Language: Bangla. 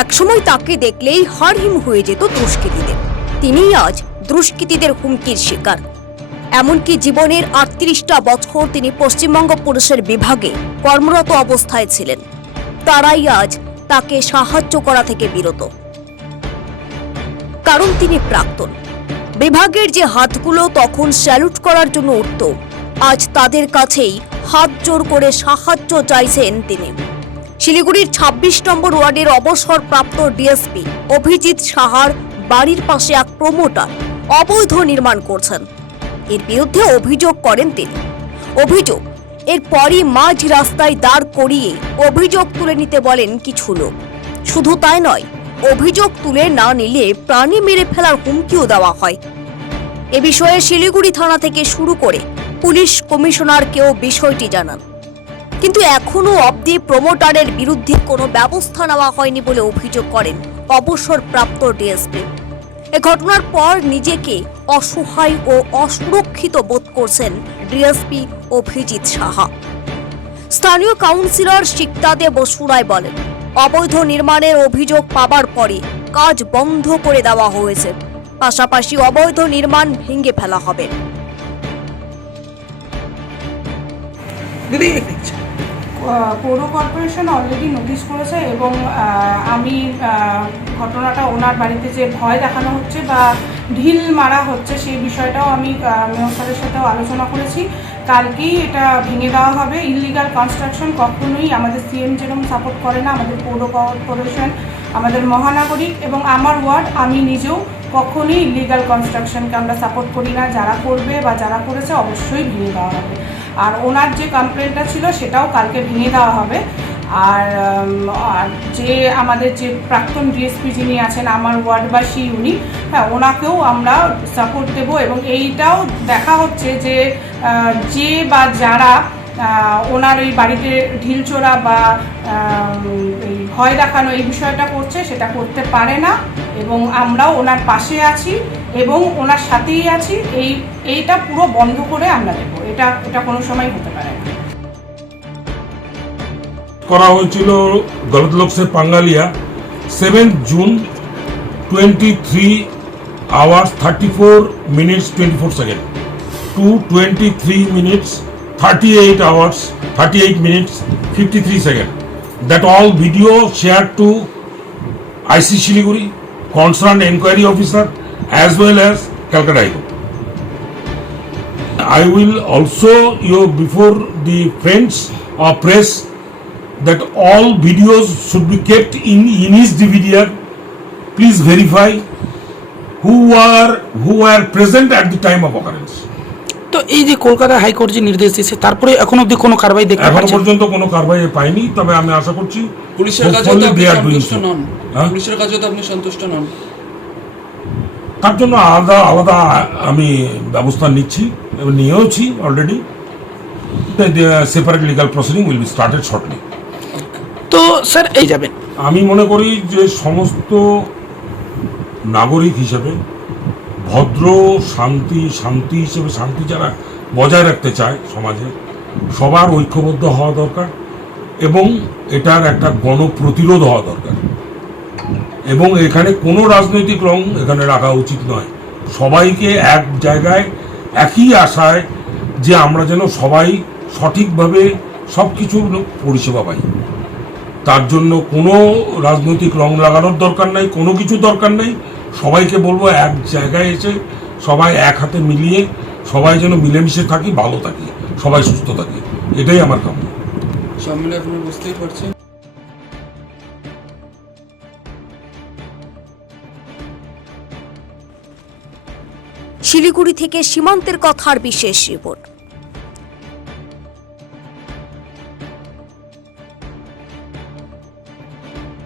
একসময় তাকে দেখলেই হাড়হিম হয়ে যেত দুষ্কৃতীদের। তিনিই আজ দুষ্কৃতীদের হুমকির শিকার। এমনকি জীবনের ৩৮টা বছর তিনি পশ্চিমবঙ্গ পুলিশের বিভাগে কর্মরত অবস্থায় ছিলেন। তারাই আজ তাকে সাহায্য করা থেকে বিরত, কারণ তিনি প্রাক্তন। বিভাগের যে হাতগুলো তখন স্যালুট করার জন্য উঠত, আজ তাদের কাছেই হাত জোর করে সাহায্য চাইছেন তিনি। শিলিগুড়ির ২৬ নম্বর ওয়ার্ডের অবসরপ্রাপ্ত ডিএসপি অভিজিৎ সাহার বাড়ির পাশে এক প্রমোটার অবৈধ নির্মাণ করছেন। এর বিরুদ্ধে অভিযোগ করেন তিনি। অভিযোগ, এরপরই মাঝ রাস্তায় দাঁড় করিয়ে অভিযোগ তুলে নিতে বলেন কিছু লোক। শুধু তাই নয়, অভিযোগ তুলে না নিলে প্রাণী মেরে ফেলার হুমকিও দেওয়া হয়। এ বিষয়ে শিলিগুড়ি থানা থেকে শুরু করে পুলিশ কমিশনারকেও বিষয়টি জানান, কিন্তু এখনো অবধি প্রমোটারের বিরুদ্ধে কোনো ব্যবস্থা নেওয়া হয়নি বলে অভিযোগ করেন অবসরপ্রাপ্ত ডিএসপি। এ ঘটনার পর নিজেকে অসহায় ও অসুরক্ষিত বোধ করছেন ডিএসপি অভিজিৎ সাহা। স্থানীয় কাউন্সিলর শিকদাদে বসু রায় বলেন, অবৈধ নির্মাণের অভিযোগ পাবার পরে কাজ বন্ধ করে দেওয়া হয়েছে, পাশাপাশি অবৈধ নির্মাণ ভেঙে ফেলা হবে। পৌর কর্পোরেশন অলরেডি নোটিশ করেছে এবং আমি ঘটনাটা ওনার বাড়িতে যে ভয় দেখানো হচ্ছে বা ঢিল মারা হচ্ছে সেই বিষয়টাও আমি মেয়র স্যারের সাথেও আলোচনা করেছি। কালকেই এটা ভেঙে দেওয়া হবে। ইললিগাল কনস্ট্রাকশন কখনোই আমাদের সিএম যেরকম সাপোর্ট করে না, আমাদের পৌর কর্পোরেশন, আমাদের মহানাগরিক এবং আমার ওয়ার্ড, আমি নিজেও কখনোই ইললিগাল কনস্ট্রাকশনকে আমরা সাপোর্ট করি না। যারা করবে বা যারা করেছে অবশ্যই ভেঙে দেওয়া হবে। আর ওনার যে কমপ্লেনটা ছিল সেটাও কালকে ভেঙে দেওয়া হবে। আর যে আমাদের যে প্রাক্তন ডিএসপি যিনি আছেন আমার ওয়ার্ডবাসী উনি, হ্যাঁ, ওনাকেও আমরা সাপোর্ট দেব। এবং এইটাও দেখা হচ্ছে যে যে বা যারা ওনার এই বাড়িতে ঢিলচোরা বা এই ভয় দেখানো এই বিষয়টা করছে সেটা করতে পারে না, এবং আমরাও ওনার পাশে আছি এবং ওনার সাথেই আছি। এইটা পুরো বন্ধ করে আমরা দেব। এটা কোনো সময় হতে পারে না। করা হয়েছিল গলত লোকসে পাঙ্গালিয়া 7 June 23 hours 34 minutes 24 seconds to 23 minutes 38 minutes 53 seconds. That all video shared to IC Shiliguri, concerned enquiry officer as well as Calcutta High Court. I will also before the friends or press that all videos should be kept in his DVDR. Please verify who were present at the time of occurrence. তো এই যে কলকাতা হাইকোর্ট যে নির্দেশ দিয়েছে তারপরে এখন অবধি কোনো কারবাই দেখতে এখন পর্যন্ত কোনো কারবাই পাইনি, তবে আমি আশা করছি পুলিশের কাছে তো আপনি সন্তুষ্ট নন। পুলিশের কাছে তো আপনি সন্তুষ্ট নন, তার জন্য আলাদা আমি ব্যবস্থা নিচ্ছি এবং নিয়েওছি already. Separate legal proceeding will be started shortly. তো স্যার এই যাবেন, আমি মনে করি যে সমস্ত নাগরিক হিসেবে ভদ্র শান্তি হিসেবে শান্তি যারা বজায় রাখতে চায় সমাজে, সবার ঐক্যবদ্ধ হওয়া দরকার এবং এটার একটা গণপ্রতিরোধ হওয়া দরকার। এবং এখানে কোনো রাজনৈতিক রং এখানে রাখা উচিত নয়। সবাইকে এক জায়গায় একই আশায় যে আমরা যেন সবাই সঠিকভাবে সব কিছুর পরিষেবা পাই, তার জন্য কোনো রাজনৈতিক রং লাগানোর দরকার নেই, কোনো কিছু দরকার নেই। সবাইকে বলবো এক জায়গায় এসে সবাই এক হাতে মিলিয়ে সবাই যেন মিলেমিশে থাকি, ভালো থাকি, সবাই সুস্থ থাকি, এটাই আমার কাম্য। সব মিলে আপনি বুঝতেই পারছেন। শিলিগুড়ি থেকে সীমান্তের কথার বিশেষ রিপোর্ট।